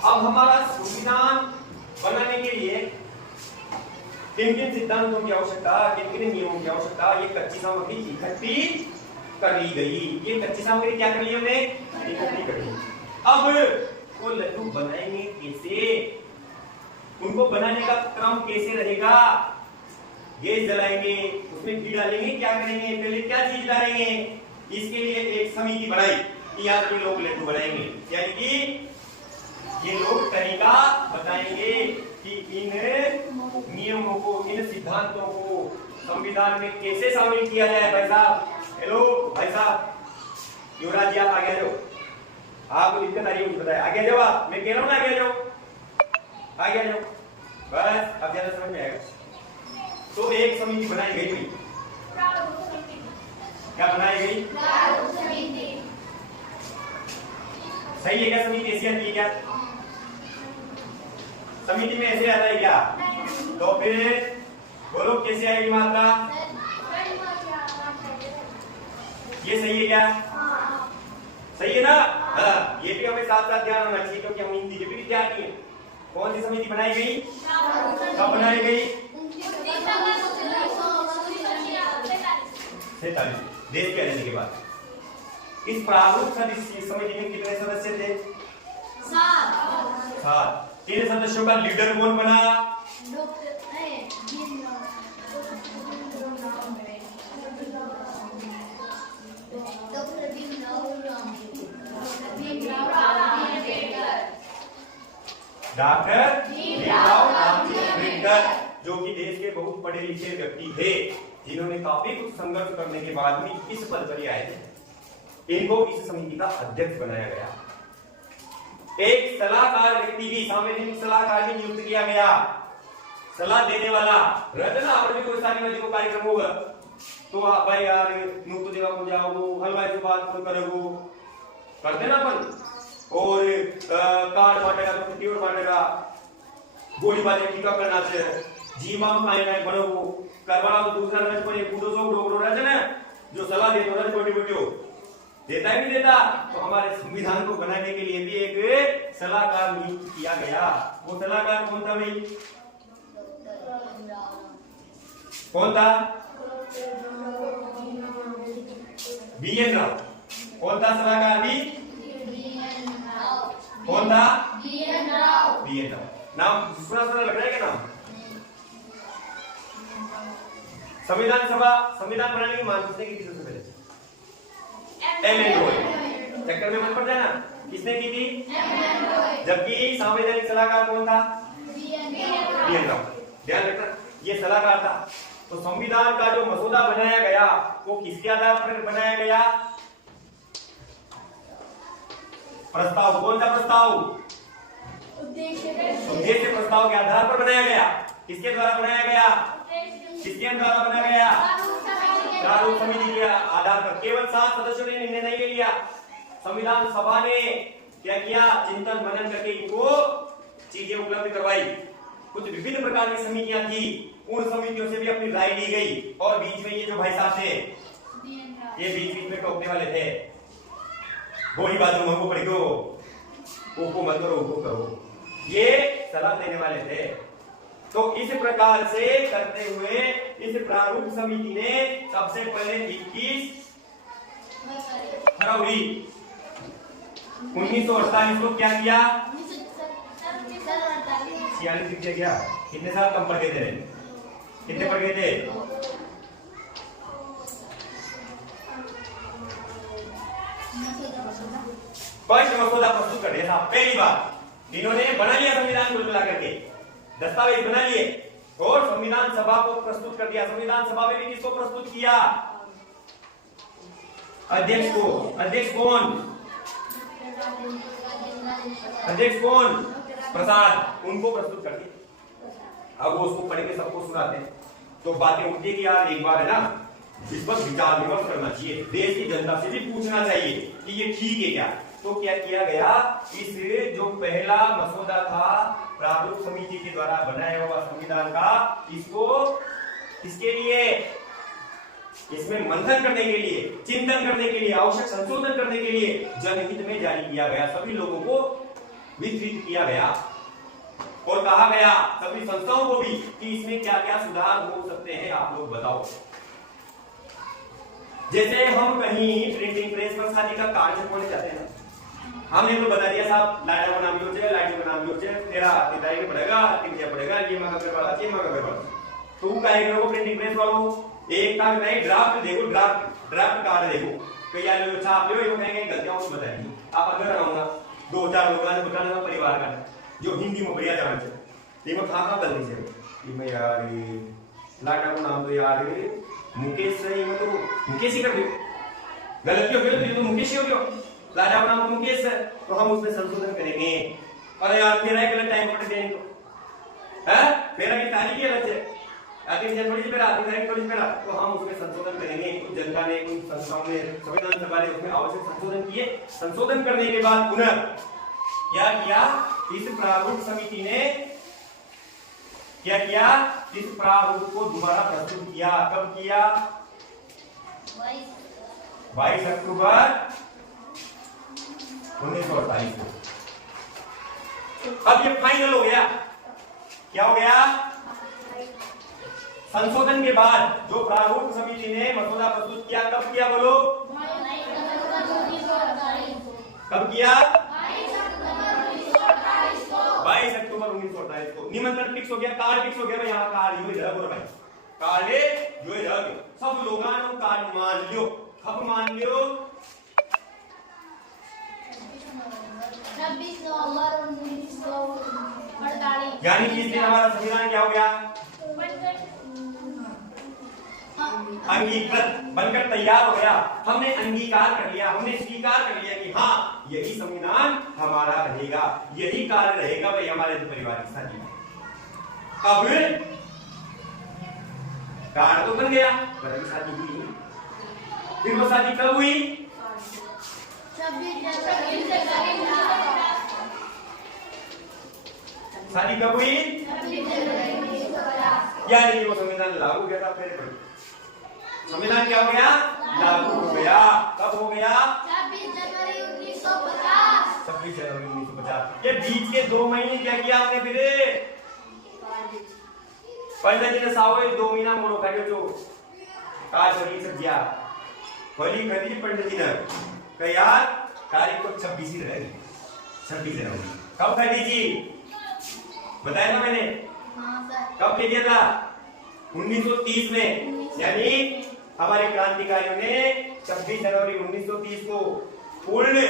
अब हमारा संविधान बनाने के लिए किन किन सिद्धांतों की आवश्यकता, किन किन नियमों की आवश्यकता, ये कच्ची सामग्री इकट्ठी कर ली गई। ये कच्ची सामग्री क्या कर ली हमने, इकट्ठी कर ली। अब वो लड्डू बनाएंगे कैसे, उनको बनाने का क्रम कैसे रहेगा, गैस जलाएंगे, उसमें घी डालेंगे, क्या करेंगे, पहले क्या चीज डालेंगे, इसके लिए एक समिति बनाई कि यार ये लोग लड्डू बनाएंगे, यानी कि ये लोग तरीका बताएंगे कि इन नियमों को, इन सिद्धांतों को संविधान में कैसे शामिल किया जाए। भाई साहब, हेलो भाई साहब, युवराज जी आप आगे जाओ, आपको दिक्कत आ रही है मुझे बताया, आगे जाओ आप, मैं कह रहा हूँ ना आगे जाओ, आगे जाओ, बस अब ज्यादा समझ में आएगा। तो एक समिति बनाई गई थी, क्या बनाई गई, सही है क्या, समिति ऐसी आती है क्या, समिति में ऐसे आता है क्या, तो फिर बोलो कैसे आएगी मात्रा, ये सही है क्या, सही है ना, हाँ, ये भी हमें साथ साथ ध्यान रखना चाहिए क्योंकि हम हिंदी के भी विद्यार्थी हैं। कौन सी समिति बनाई गई, कब बनाई गई, 47 देश के आजादी के बाद। इस प्रारूप समिति में कितने सदस्य थे, 7। 3 सदस्यों का लीडर कौन बना, डॉक्टर भीमराव अम्बेडकर, जो कि देश के बहुत पढ़े लिखे व्यक्ति थे, जिन्होंने काफी कुछ संघर्ष करने के बाद में इस पद पर आए थे। इनको इस समिति का अध्यक्ष बनाया गया। एक सलाहकार व्यक्ति भी, संवैधानिक सलाहकार भी नियुक्त किया गया, सलाह देने वाला। रचना पर भी कोई सारी को कार्यक्रम होगा तो आप भाई यार मुक्त देवा को जाओ, हलवाई से बात करोगे, करते ना अपन, और कार्ड बांटेगा तो कितनी और बांटेगा, गोली बाजी टीका करना चाहिए, जी माम खाएगा बनोगो, करवाना तो दूसरा रच पर एक बूढ़ो सो डोगरो रच ना, जो सलाह दे तो रच बड़ी बड़ी हो, देता है भी देता। तो हमारे संविधान को बनाने के लिए भी एक सलाहकार नियुक्त किया गया। वो सलाहकार कौन था भाई, कौन था, बी.एन. राव। कौन था सलाहकार भी, कौन था, बी.एन. राव। नाम सुना सुना लग रहा है क्या नाम। संविधान सभा, संविधान बनाने की मांग किसने की थी सबसे पहले, एम.एन. रॉय। चक्कर में मत पड़ जाना, किसने की थी, जबकि संवैधानिक सलाहकार कौन था, बी.एन. राव। ध्यान रखना ये सलाहकार था। तो संविधान का जो मसौदा बनाया गया वो किसके आधार पर बनाया गया, प्रस्ताव, कौन सा प्रस्ताव, उद्देश्य प्रस्ताव के आधार पर बनाया गया। किसके द्वारा बनाया गया, किसके द्वारा बनाया गया, प्रारूप समिति के आधार पर। केवल 7 सदस्यों ने निर्णय नहीं लिया, संविधान सभा ने क्या किया, चिंतन मनन करके इनको चीजें उपलब्ध करवाई। कुछ विभिन्न प्रकार की समितियां थी, उन समितियों से भी अपनी राय ली गई। और बीच में ये जो भाई साहब थे, ये बीच बीच में टोकने वाले थे, गोली बाजू मंगो पड़ेगो, ओको मत करो, ओको करो, ये सलाह देने वाले थे। तो इस प्रकार से करते हुए इस प्रारूप समिति ने सबसे पहले 21 फरवरी 1948 को क्या किया, 46 क्या, कितने साल कम पढ़ गए थे, कितने पढ़ गए थे, मसौदा प्रस्तुत कर दिया था पहली बार। इन्होंने बना लिया संविधान को मिला करके, दस्तावेज बना लिए और संविधान सभा को प्रस्तुत कर दिया। संविधान सभा में भी किसको प्रस्तुत किया, अध्यक्ष को। अध्यक्ष कौन, अध्यक्ष कौन, प्रसाद, उनको प्रस्तुत कर दिया। अब वो उसको पढ़ के सबको सुनाते हैं तो बातें उठती कि यार एक बार है ना इस पर विचार विमर्श करना चाहिए, देश की जनता से भी पूछना चाहिए कि ये ठीक है क्या। तो क्या किया गया, इस जो पहला मसौदा था प्रारूप समिति के द्वारा बनाया हुआ संविधान का, इसको किसके लिए, इसमें मंथन करने के लिए, चिंतन करने के लिए, आवश्यक संशोधन करने के लिए जनहित में जारी किया गया। सभी लोगों को विस्तृत किया गया और कहा गया सभी संस्थाओं को भी कि इसमें क्या क्या सुधार हो सकते हैं, आप लोग बताओ। जैसे हम कहीं प्रिंटिंग प्रेस पर शादी का कार्य होने जाते हैं ना, हमने तो बता दिया साहब लाइट बनाम योचे, लाइट बनाम योचे, तेरा किताई पड़ेगा, किंतिया पड़ेगा, ये मगा कर वाला, ये मगा कर वाला। तू काहे करो प्रिंटिंग प्रेस वालों, एक काम नहीं, ड्राफ्ट देखो, ड्राफ्ट कार्ड देखो, कई यार लोग छाप लो, ये कहेंगे गलतियां उसमें बताएंगे। आप अगर रहूंगा दो चार लोगों ने बताना परिवार का जो हिंदी में बढ़िया जान से, देखो कहां गलती से, कि मैं यार लाटा को नाम तो यार मुकेश सही, मैं तो मुकेश ही कर दियो, गलती हो गई तो मुकेश ही हो गया, लाटा का नाम तो मुकेश है, तो हम उसमें संशोधन करेंगे। अरे यार मेरा एक गलत टाइम पट देने को है, मेरा की तारीख ही अलग है, आखिर जब थोड़ी सी मेरा आखिर तारीख थोड़ी सी मेरा, तो हम उसमें संशोधन करेंगे। कुछ जनता ने, कुछ संस्थाओं ने, संविधान सभा ने उसमें आवश्यक संशोधन किए। संशोधन करने के बाद पुनः क्या किया, इस प्रारूप समिति ने क्या किया, इस प्रारूप को दोबारा प्रस्तुत किया। कब किया, 22 अक्टूबर 1948 को। अब ये फाइनल हो गया, क्या हो गया, संशोधन के बाद जो प्रारूप समिति ने मसौदा प्रस्तुत किया, कब किया बोलो, कब किया, 22 अक्टूबर 1948 को। निमंत्रण फिक्स हो गया, कार्य फिक्स हो गया, यहाँ कार्य जो है भाई, कार्य जो है सब लोग कार्य मान लियो, खब मान लियो। 26 नवंबर 1948, यानी कि इस दिन हमारा संविधान क्या हो गया, अंगीकृत बनकर तैयार हो गया। हमने अंगीकार कर लिया, हमने स्वीकार कर लिया कि हाँ यही संविधान हमारा रहेगा, यही कार्य रहेगा भाई हमारे परिवार की शादी में। अब कार्य तो बन गया, पर शादी हुई, फिर वो शादी कब हुई, 26 शादी कब हुई, यानी वो संविधान लागू हो गया था। फिर संविधान क्या हो गया, लागू हो गया। कब हो गया, 26 जनवरी 1950। 26 जनवरी 1950। ये बीच के 2 महीने क्या किया हमने, फिर पंडित जी ने सावे 2 महीना मोड़ो काटियो जो काज करी सब्जिया होली करी पंडित जी ने कहा यार तारीख को 26 ही रहेगी, 26 जनवरी। कब काटी जी, बताया था मैंने, हाँ सर। कब किया था, 1930 में। यानी हमारे क्रांतिकारियों ने 26 जनवरी 1930 को पूर्ण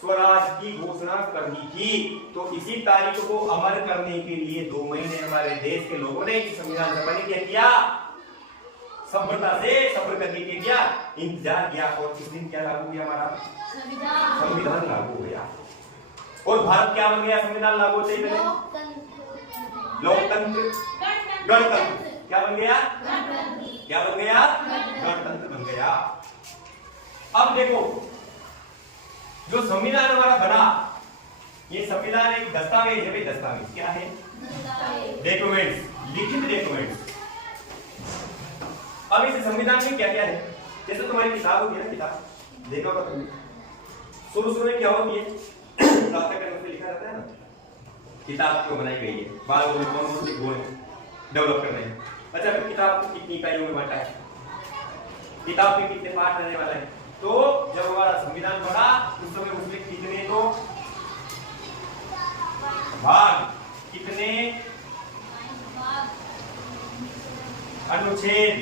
स्वराज की घोषणा कर दी थी। तो इसी तारीख को अमर करने के लिए 2 महीने हमारे देश के लोगों ने संविधान सभा ने क्या किया, सभ्यता से सब्र करने के क्या इंतजार किया, और इस दिन क्या लागू हुआ, हमारा संविधान लागू हो गया। और भारत क्या बन गया, संविधान लागू होते ही लोकतंत्र, गणतंत्र क्या बन गया, क्या बन गया, गणतंत्र बन गया। अब देखो जो संविधान हमारा बना, ये संविधान एक दस्तावेज है भाई, दस्तावेज क्या है, डॉक्यूमेंट्स, लिखित डॉक्यूमेंट्स। अब इस संविधान में क्या क्या है, जैसे तुम्हारी किताब होती है ना, किताब देखो तुमने शुरू में क्या होती है, पाठ्यक्रम में लिखा रहता है ना किताब क्यों बनाई गई है, बाल कौन से गुण डेवलप करने हैं। अच्छा फिर किताब को कितनी इकाइयों में बांटा है, किताब के कितने पार्ट रहने वाला है। तो जब हमारा संविधान बना उस समय उसमें कितने तो भाग, कितने अनुच्छेद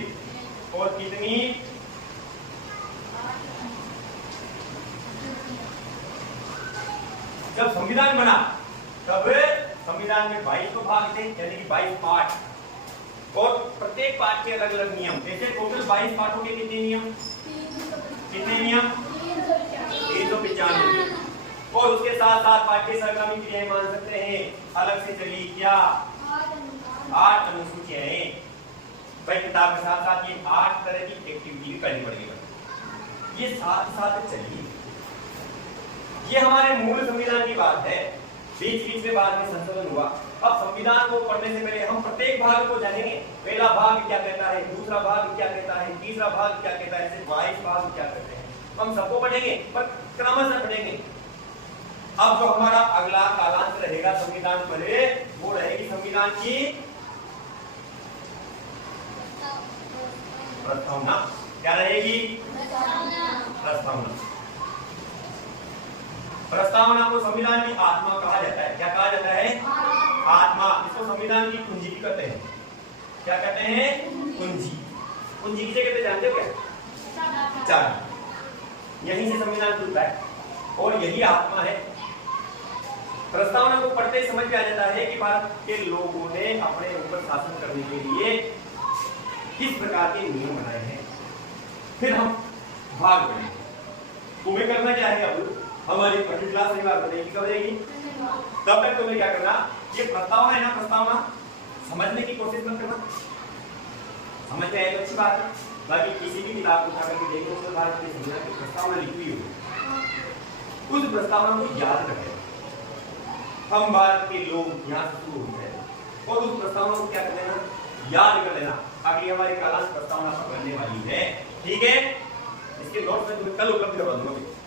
और कितनी जब संविधान बना तब संविधान में 22 भाग थे, यानी कि 22 पार्ट, और प्रत्येक पार्ट के अलग अलग नियम। जैसे टोटल 22 पार्टों के कितने नियम, कितने नियम, 395, और उसके साथ साथ पाठ्य सरगर्मी क्रियाएं मान सकते हैं अलग से चली, क्या 8 अनुसूचियां हैं भाई। किताब के साथ साथ ये 8 तरह की एक्टिविटी भी करनी पड़ेगी, ये साथ साथ चली। ये हमारे मूल संविधान की बात है, बीच बीच में बाद में संशोधन हुआ। अब संविधान को पढ़ने से पहले हम प्रत्येक भाग को जानेंगे, पहला भाग क्या कहता है, दूसरा भाग क्या कहता है, तीसरा भाग क्या कहता है, ऐसे 22 भाग क्या कहते हैं, हम सबको पढ़ेंगे पर क्रमशः पढ़ेंगे। अब जो हमारा अगला कालांतर रहेगा संविधान पढ़े, वो रहेगी संविधान की प्रस्तावना। क्या रहेगी? प्रस्तावना। प्रस्तावना को संविधान की आत्मा कहा जाता है। क्या कहा जाता है? आत्मा। इसको संविधान की कुंजी भी कहते हैं। क्या कहते हैं? कुंजी। कुंजी किसे कहते जानते हो क्या? चाबी। यहीं से संविधान खुलता है और यही आत्मा है। प्रस्तावना को पढ़ते ही समझ में आ जाता है कि भारत के लोगों ने अपने ऊपर शासन करने के लिए किस प्रकार के नियम बनाए हैं। फिर हम भाग बढ़ेंगे। तुम्हें करना क्या है? अब हमारी पहली क्लास रविवार बनेगी, कब रहेगी? तब तक तुम्हें क्या करना, ये प्रस्तावना है ना, प्रस्तावना समझने की कोशिश मत करना। समझ में आए तो अच्छी बात है, बाकी किसी भी किताब उठा करके देखो उसमें भारत के संविधान की प्रस्तावना लिखी हुई हो, उस प्रस्तावना को याद रखें। हम भारत के लोग यहाँ से शुरू होते हैं और उस प्रस्तावना को क्या कर लेना, याद कर लेना। अगली हमारी क्लास प्रस्तावना पकड़ने वाली है, ठीक है? इसके नोट्स में तुम्हें कल उपलब्ध करवा दूंगा।